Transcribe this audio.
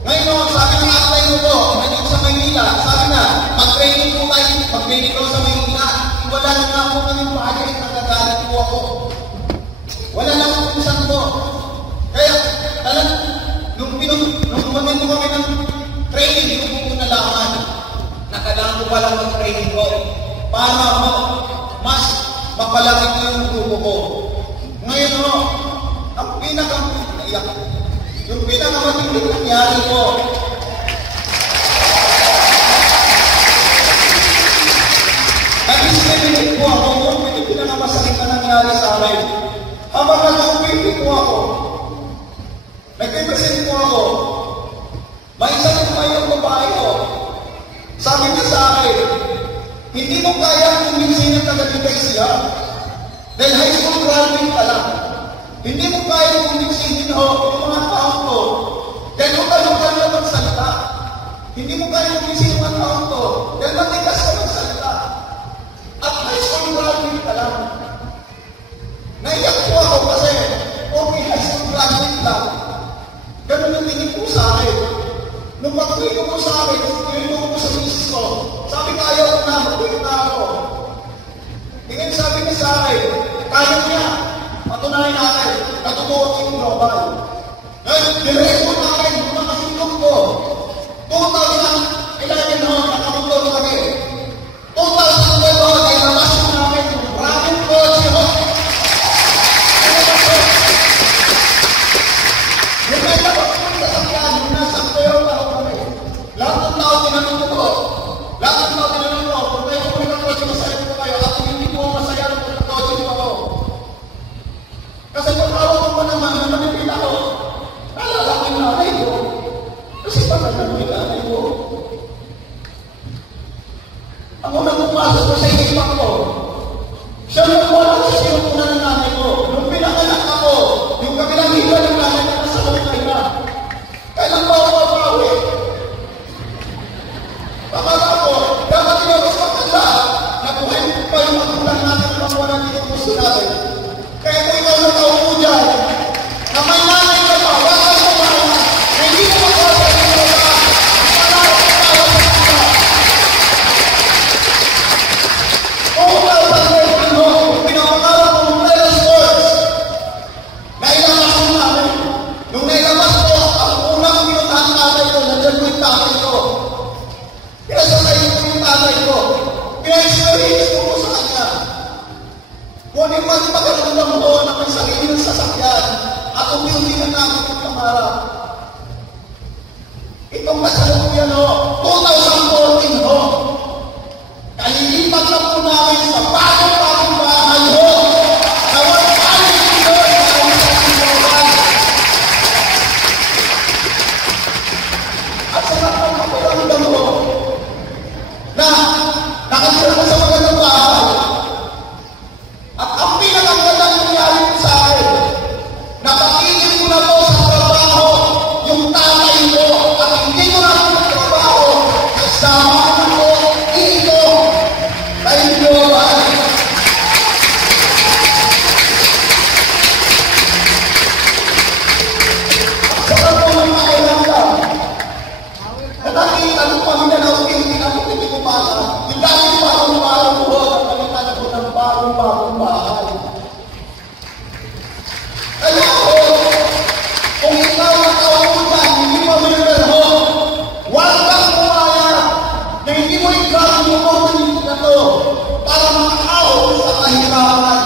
Ngayon, sabi ng atay mo po, magbibigay sa Maynila, wala na nga po kaming project, nagagalit po ako. Wala na po kung saan po. Kaya, nung mamento kami ng training, yung po nalaman, nakadaan ko palang mag-training ko para mo, mas mapalaki ko yung grupo ko. Ngayon ho, ang pinakamatinding nangyari ko, nag-isipin po ako, yung pinakamasakit na nangyari sa amin. Habang nag-upin po ako, nag-represent po ako, may isang yung babae ko, sabi niya sa akin, hindi mo kaya kuminsin ang taga-Ligay siya. Dahil high school graduate ka lang. Hindi mo kaya kuminsin yung mga tao ko. Dahil ukal-ukal na magsalita. Hindi mo kaya kuminsin yung mga tao ko. Dahil matigas ka magsalita. At high school graduate ka lang. Naiyak po ako kasi okay, high school graduate lang. Ganun yung tingin po sa akin. Nung mag-tweet ko sa akin, tinulong ko sa misis ko, sabi ko ayaw ko na, mag-tweet na ako. Tingin sabi niya sa akin, kaya niya, patunayan natin, natutuwa ko yung global. Ngayon, direkto natin, yung mga kasindong ko, 2011 ho, nakamotor kami. 2012 ho, ay nalasyon namin, maraming kotse ho. Yung may labas ko yung sasakyan, yung nasa pero ako kami. Lahat ng tao tinanong ko, kung kayo kung ilang kotse masaya ko kayo, at hindi po masaya ng ilang kotse ko ako. Kasi kung araw ko pa naman, na manipila ko, nalala ko yung nanay ko. Kasi pagkakas yung nanay ko. Ang unang pumasok ko sa isipan ko, siya lang wala sa sinukunan ng nanay ko. Nung pinanganak ako, yung kabilang higa ng nanay ko nasa kamay na. Kailan pa ako mapawi? Bakala ko, dapat tinawag sa kanila, nabuhay ko pa yung magulang natin ang wala dito gusto natin. Kaya kung ikaw na tao mo dyan, na may nanay ka pa, wala ka sa mga, hindi mo magkasa sa mga, wala ka sa tao sa kanila. Kung ikaw sa kanila, pinapakala ko ng Trailer Sports, nailabas ko namin. Nung nailabas ko, ang unang pinutahan tatay ko, nandiyan ko yung tatay ko. Pinasasay ko yung tatay ko. Pina-experience ko sa kanya. Kung ano yung pagkakaroon mo na may sarili ng sasakyan at umili na namin yung kamara. Itong kasalukuyan ho, 2014 ho. Kalilipat na po namin sa bagong bahay ho. Na 1,000 doon na ang isang. At sa lahat ng kaparamdam ho, na nakasira ko sa magandang bahay. At ang pinakagandang nangyari ko sa akin, napakingin ko na po sa trabaho yung tatay ko at hindi ko na po trabaho kasama ko po dito kay Global. At sa po ng pakiramdam, nakakita ng Panginoon, hindi ko pala, yung dahil bagong buhod, at palitan ako ng bagong bahay. Kaya ako, kung ikaw ang tawag mo dyan, hindi mo minunod ho, huwag kang kumaya na hindi mo ikaw yung opportunity na to para makaaw sa kahirapan